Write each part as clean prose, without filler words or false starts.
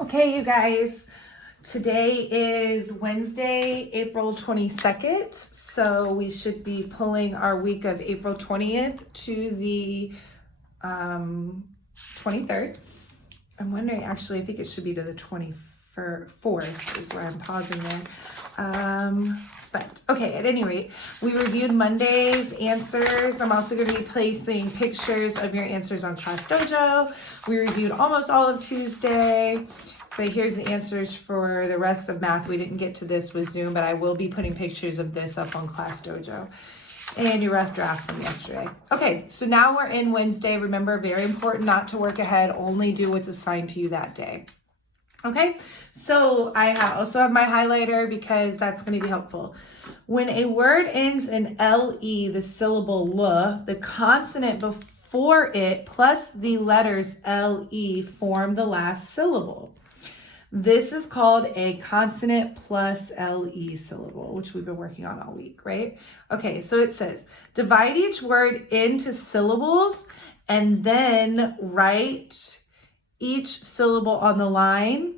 Okay, you guys, today is Wednesday, April 22nd. So we should be pulling our week of April 20th to the 23rd. I'm wondering, actually, I think it should be to the 24th is where I'm pausing there. But okay, at any rate, we reviewed Monday's answers. I'm also going to be placing pictures of your answers on Class Dojo. We reviewed almost all of Tuesday, but here's the answers for the rest of math. We didn't get to this with Zoom, but I will be putting pictures of this up on Class Dojo. And your rough draft from yesterday. Okay, so now we're in Wednesday. Remember, very important not to work ahead. Only do what's assigned to you that day. Okay, so I also have my highlighter because that's going to be helpful. When a word ends in LE, the syllable L, the consonant before it plus the letters LE form the last syllable. This is called a consonant plus LE syllable, which we've been working on all week, right? Okay, so it says, divide each word into syllables and then write each syllable on the line,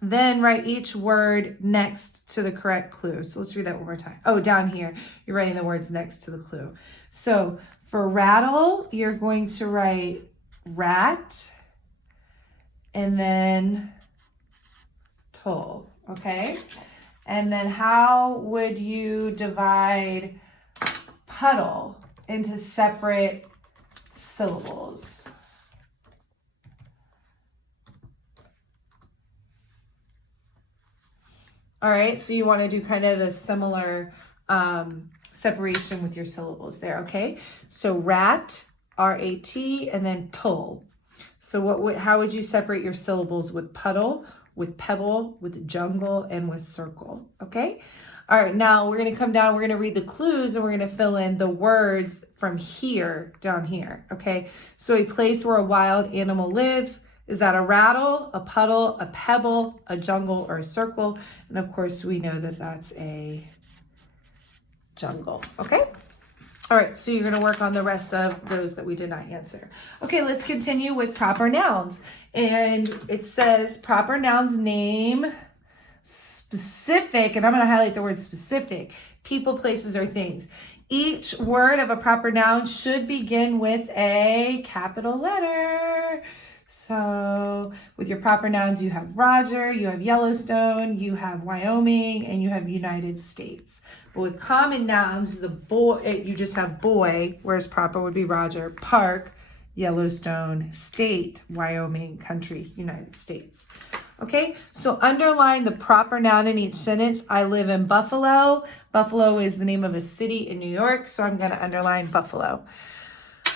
then write each word next to the correct clue. So let's read that one more time. Oh, down here, you're writing the words next to the clue. So for rattle, you're going to write rat and then toll, okay? And then how would you divide puddle into separate syllables? All right, so you want to do kind of the similar separation with your syllables there, okay? So rat, R-A-T, and then toll. So how would you separate your syllables with puddle, with pebble, with jungle, and with circle, okay? All right, now we're going to come down, we're going to read the clues, and we're going to fill in the words from here down here, okay? So a place where a wild animal lives. Is that a rattle, a puddle, a pebble, a jungle, or a circle? And of course, we know that that's a jungle, okay? All right, so you're gonna work on the rest of those that we did not answer. Okay, let's continue with proper nouns. And it says proper nouns name specific, and I'm gonna highlight the word specific, people, places, or things. Each word of a proper noun should begin with a capital letter. So with your proper nouns, you have Roger, you have Yellowstone, you have Wyoming, and you have United States. But with common nouns, you just have boy, whereas proper would be Roger, park, Yellowstone, state, Wyoming, country, United States. Okay, so underline the proper noun in each sentence. I live in Buffalo. Buffalo is the name of a city in New York, so I'm going to underline Buffalo.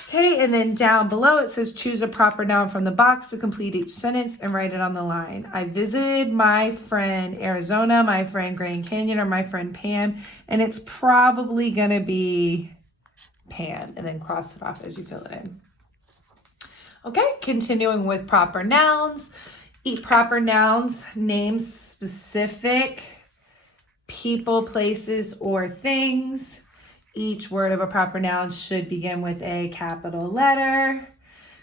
Okay, and then down below it says choose a proper noun from the box to complete each sentence and write it on the line. I visited my friend Arizona, my friend Grand Canyon, or my friend Pam, and it's probably going to be Pam, and then cross it off as you fill it in. Okay, continuing with proper nouns. Proper nouns name specific people, places, or things. Each word of a proper noun should begin with a capital letter.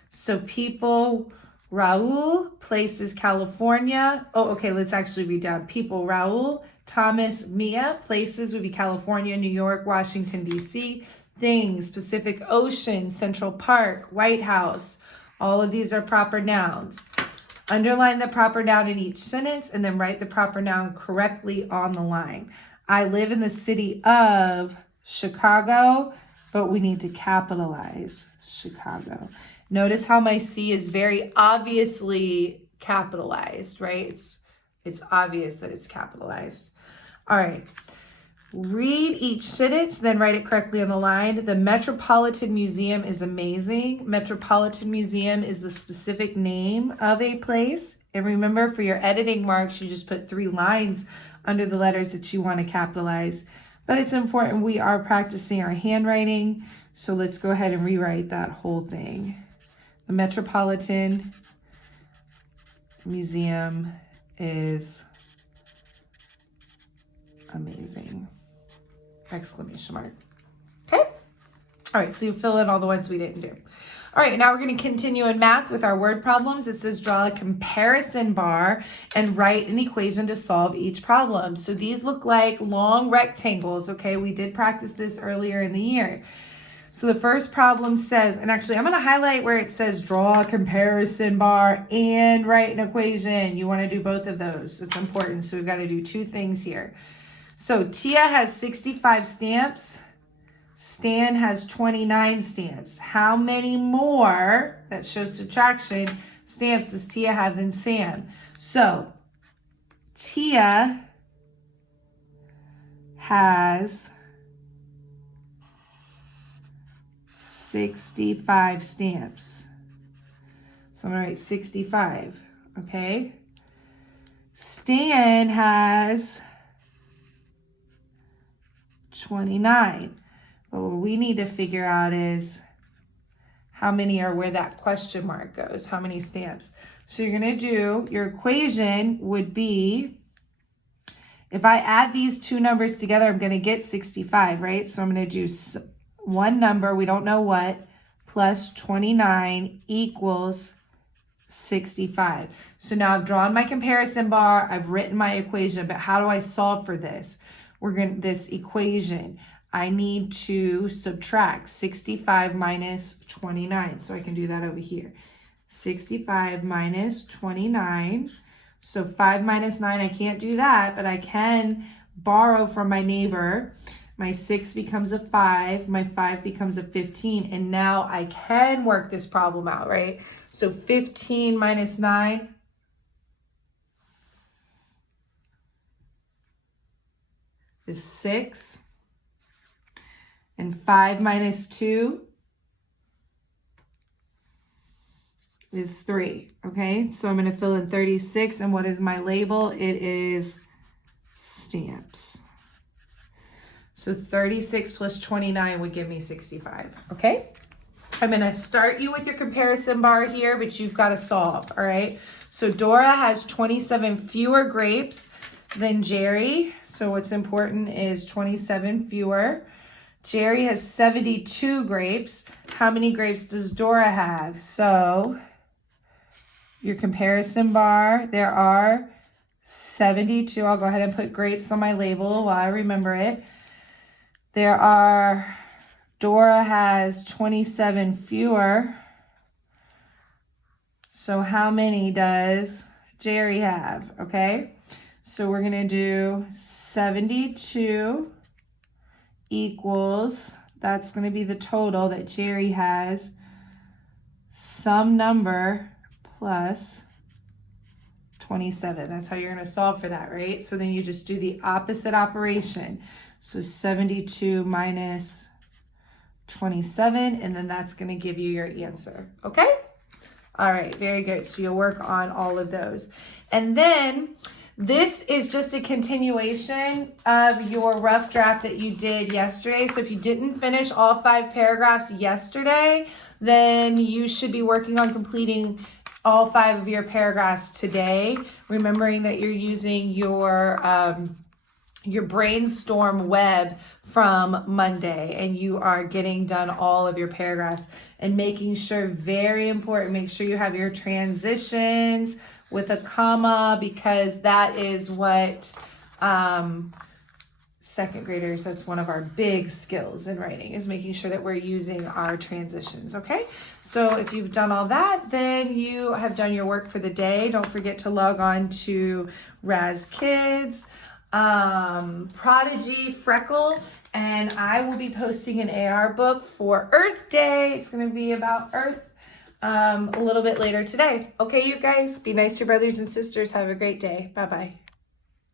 So people, Raul, places, California. Oh, okay, let's actually read down. People, Raul, Thomas, Mia, places would be California, New York, Washington, D.C. Things, Pacific Ocean, Central Park, White House. All of these are proper nouns. Underline the proper noun in each sentence and then write the proper noun correctly on the line. I live in the city of Chicago, but we need to capitalize Chicago. Notice how my C is very obviously capitalized, right? It's obvious that it's capitalized. All right. Read each sentence, then write it correctly on the line. The Metropolitan Museum is amazing. Metropolitan Museum is the specific name of a place. And remember, for your editing marks, you just put 3 lines under the letters that you want to capitalize. But it's important, we are practicing our handwriting. So let's go ahead and rewrite that whole thing. The Metropolitan Museum is amazing. Exclamation mark. Okay. All right, so you fill in all the ones we didn't do. All right, now we're going to continue in math with our word problems. It says draw a comparison bar and write an equation to solve each problem. So these look like long rectangles, okay? We did practice this earlier in the year. So the first problem says, and actually I'm going to highlight where it says draw a comparison bar and write an equation. You want to do both of those. It's important. So we've got to do two things here. So Tia has 65 stamps. Stan has 29 stamps. How many more, that shows subtraction, stamps does Tia have than Sam? So Tia has 65 stamps. So I'm going to write 65, okay? Stan has 29. But what we need to figure out is how many are where that question mark goes, how many stamps. So you're going to do, your equation would be, if I add these two numbers together, I'm going to get 65, right? So I'm going to do one number, we don't know what, plus 29 equals 65. So now I've drawn my comparison bar, I've written my equation, but how do I solve for this? This equation. I need to subtract 65 minus 29. So I can do that over here. 65 minus 29. So 5 minus 9, I can't do that, but I can borrow from my neighbor. My 6 becomes a 5. My 5 becomes a 15. And now I can work this problem out, right? So 15 minus 9 is 6. And 5 minus 2 is 3, okay? So I'm going to fill in 36, and what is my label? It is stamps. So 36 plus 29 would give me 65, okay? I'm going to start you with your comparison bar here, but you've got to solve, all right? So Dora has 27 fewer grapes than Jerry. So what's important is 27 fewer. Jerry has 72 grapes. How many grapes does Dora have? So your comparison bar, there are 72. I'll go ahead and put grapes on my label while I remember it. Dora has 27 fewer. So how many does Jerry have? Okay, so we're going to do 72 equals, that's going to be the total that Jerry has, some number plus 27. That's how you're going to solve for that, right? So then you just do the opposite operation. So 72 minus 27, and then that's going to give you your answer. Okay? All right, very good. So you'll work on all of those. And then this is just a continuation of your rough draft that you did yesterday. So if you didn't finish all 5 paragraphs yesterday, then you should be working on completing all 5 of your paragraphs today, remembering that you're using your brainstorm web from Monday, and you are getting done all of your paragraphs and making sure, very important, make sure you have your transitions with a comma, because that is what second graders, that's one of our big skills in writing, is making sure that we're using our transitions, okay? So if you've done all that, then you have done your work for the day. Don't forget to log on to Raz Kids, Prodigy, Freckle, and I will be posting an AR book for Earth Day. It's going to be about Earth a little bit later today. Okay, you guys, be nice to your brothers and sisters. Have a great day. Bye-bye.